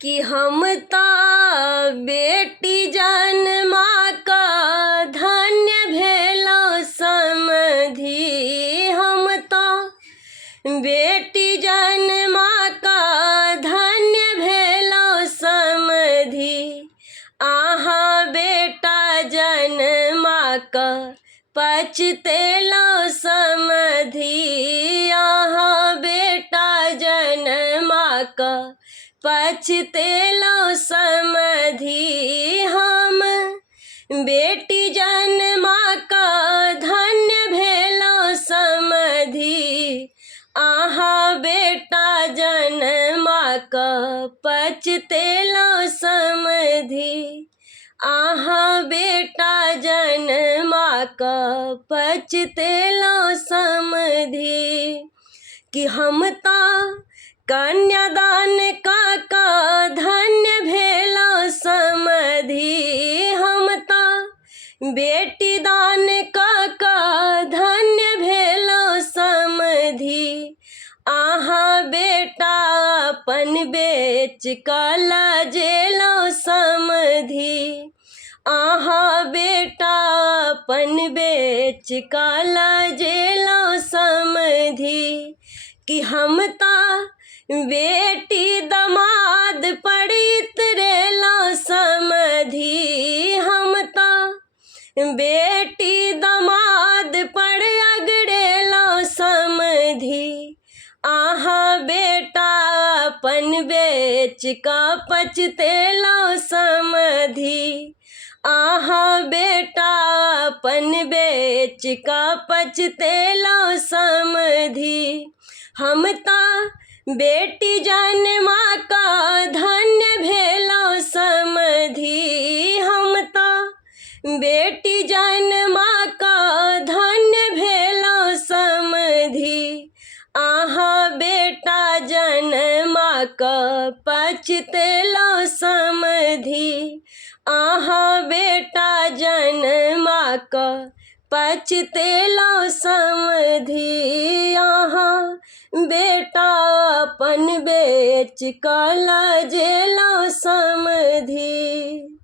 कि हम ता बेटी जन्मा का धन्य भेलो समधी। हम ता बेटी जन्मा का धन्य भेलो समधी। आहा बेटा जन्मा का पछतेलो समधी। आहा बेटा जन्मा का पछतेलो समधी। हम बेटी जन्मा का धन्य भेलो समधी। आहा बेटा जन्मा का पछतेलो समधी। आहा बेटा जन्मा का पछतेलो समधी। कि हम ता कन्यादान का धन्य भेलो समधी। हम ता बेटी दान का धन्य भेलो समधी। आहा बेटा अपन बेच का लाजेलो समधी। आहा बेटा अपन बेच का लाजेलो समधी। कि हम ता बेटी दमाद पर इतरेलो समधी। हम ता बेटी दमाद पर अगड़ेलो समधी। आहा बेटा अपन बेच का पछतेलो समधी। आहा बेटा अपन बेच का पछतेलो समधी। हम ता बेटी जन्मा का धन्य भेलो समधी। हम ता बेटी जन्मा का धन्य भेलो समधी। आहा बेटा जन्मा का पछतेलो समधी। आहा बेटा जन्मा का पछतेलो समधी। आहा बेटा अपन बेच का लाजेलो समधी।